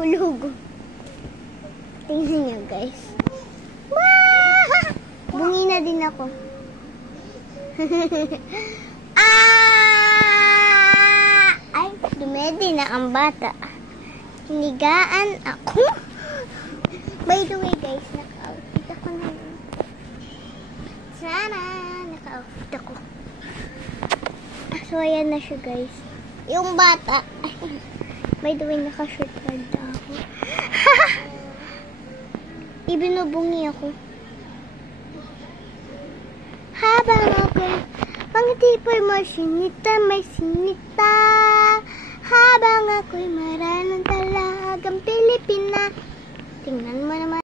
Nahulog. Tingnan nyo, guys. Wow! Bungi na din ako. Ay, dumedi na ang bata. Hinigaan ako. By the way, guys, naka-outfit ako na yun. Sana, naka-outfit ako. So, ayan na siya, guys. Yung bata. By the way, naka-short pad ako. Ibinubungi ako. Habang ako'y pangitipoy mo, may sinita. Habang ako'y maranang talagang Pilipina. Tingnan mo naman.